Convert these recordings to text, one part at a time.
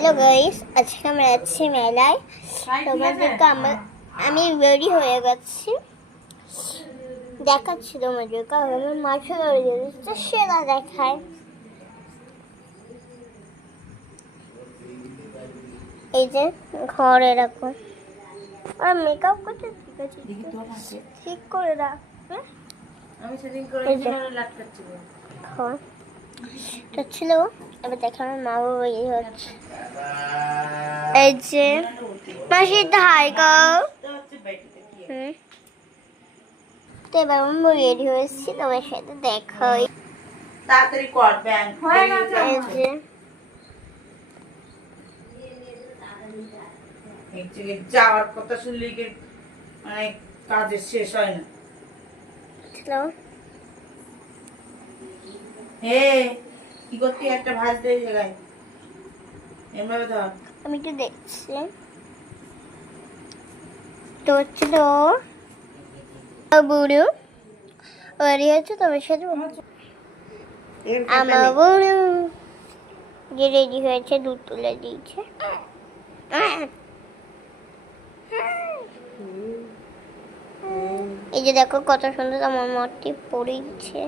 Hello guys, আজকে আমরা যাচ্ছি মেলায়। তোমাদেরকে আমি রেডি হয়ে গেছি, দেখাচ্ছি তোমাদেরকে। আমার মাঠে দাঁড়িয়ে যাচ্ছে, সেটা দেখায়। এই যে ঘর এরকম, আর মেকআপ করতে ঠিক আছে, ঠিক করে রাখবে। আমি সেদিন করে লাটকাচ্ছি ঘর এটা ছিল। এবার দেখে আমার মা বাবা এই হচ্ছে, এই যে মাসি হাই গো। তো এবার আমি রেডি হয়েছি, তোমার সাথে দেখা হয়। তাড়াতাড়ি কর ব্যাং হয়ে গেছে। এই যে যাওয়ার কথা শুনলে কি মানে কাজের শেষ হয় না। চলো হে কি করতে একটা ভাজ দিয়ে জায়গায় এমভাবে ধর। আমি একটু দেখছি। তো ছিল বুড়ো রেডি হচ্ছে তোমার সাথে। আমার বুড়ো যে রেডি হয়েছে, দুধ তুলে দিয়েছে। এই যে দেখো কত সুন্দর আমার মাটি পড়েছে।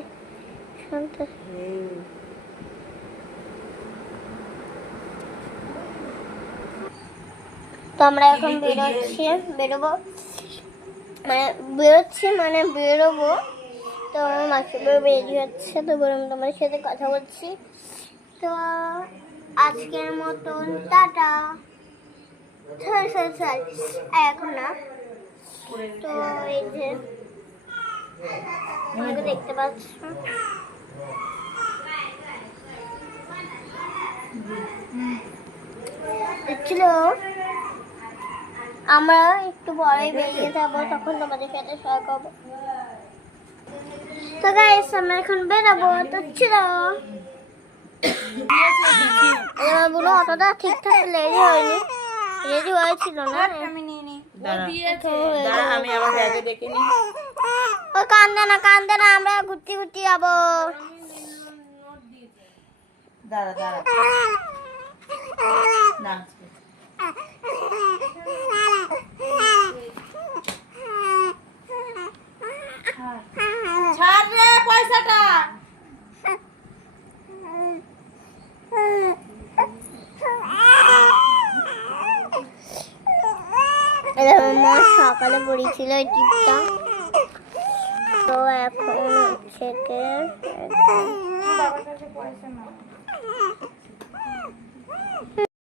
সুন্দর। তো আমরা এখন বেরোবো, মানে বেরোবো। তো আমার মাসি রেডি হচ্ছে, তো বললাম তোমার সাথে কথা বলছি। তো আজকের মতন টাটা। এখন না। তো এই যে আমাকে দেখতে পাচ্ছ, ছিল আমরা একটু পরে বেরিয়ে যাবো, তখন তোমাদের সাথে শেয়ার করবো। তো গাইস আমরা এখন বেরাবো। তো ছিল এবার বলো, অতটা ঠিকঠাক রেডি হয়নি, রেডি হয়েছিল না। আমি আমার ব্যাগে দেখে নি। ও কান্দে না, আমরা ঘুরতে ঘুরতে যাবো। দাঁড়া দাঁড়া না ছাড় রে পয়সাটা। মা সকালে পড়েছিল এই টিপটা, তো এখন হচ্ছে